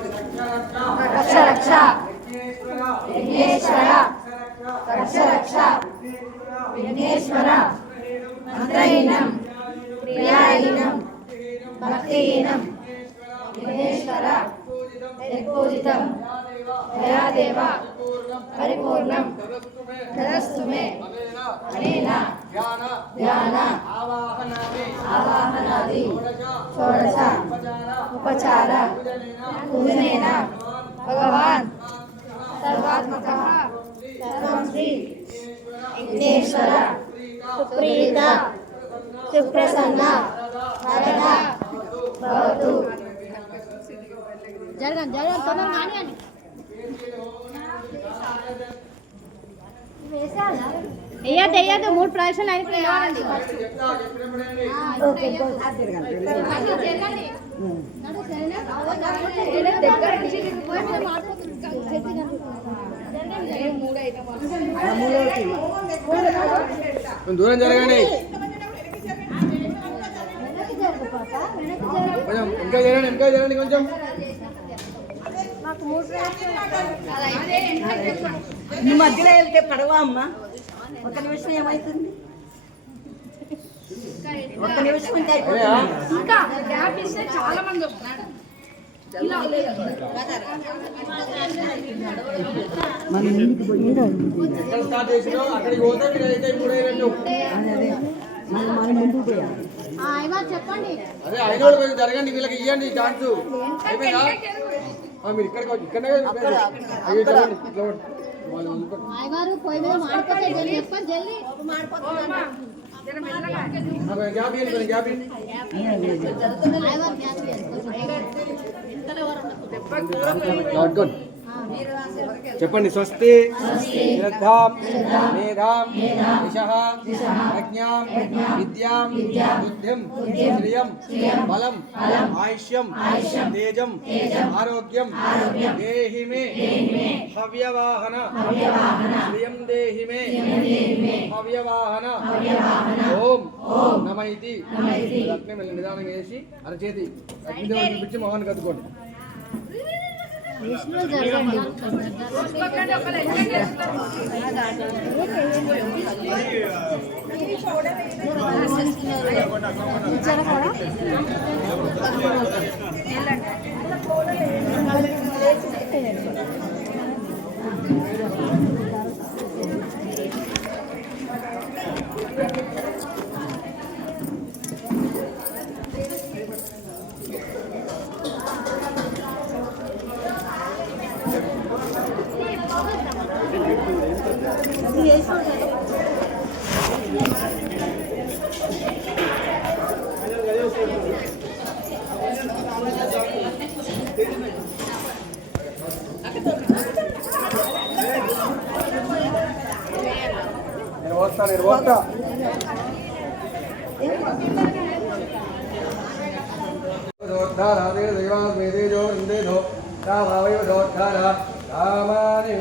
रक्ष रक्ष विघ्नेश्वर रक्ष रक्ष विघ्नेश्वर मंत्रहीनं क्रियाहीनं भक्तिहीनं विघ्नेश्वर यत्पूजितं दयादेव परिपूर्णं तदस्तु मे अनेन ध्यान आवाहनादि षोडश उपचार पूजनेन भगवान् सर्वात्मकः सर्वं श्री विघ्नेश्वर सुप्रीत सुप्रसन्न वरदा भवतु। जरगन तोंदरगा कानियंడి వేయద్దు మూడు ప్రదర్శనలు అయిపోయాయండి ఓకే దూరం జరగండి ఇంకా జరగండి కొంచెం నువ్వు మధ్యలో వెళ్తే పడవా అమ్మా? ఒక నిమిషం ఏమవుతుంది? ఒక నిమిషం ఉంటే ఇంకా గ్యాప్ ఇస్తే చాలా మంది వస్తున్నారు. చెప్పండి అదే అయినోడు కొంచెం జరగండి, వీళ్ళకి ఇవ్వండి ఛాన్స్. అయిపోయిందా? మీరు ఇక్కడనే చెప్పండి. స్వస్తి శ్రద్ధాం మేధాం యశః ప్రజ్ఞాం విద్యాం బుద్ధిం శ్రియం బలం ఆయుష్యం తేజం ఆరోగ్యం దేహి మే హవ్యవాహన శ్రియం దేహి మే హవ్యవాహన ఓం నమ ఇది అగ్ని నిదానంగా వేసి అరచేతి అగ్నిదేవుని పిలిచి మొహాన్ని కత్తుకోండి. నిర్వోత్త రామాని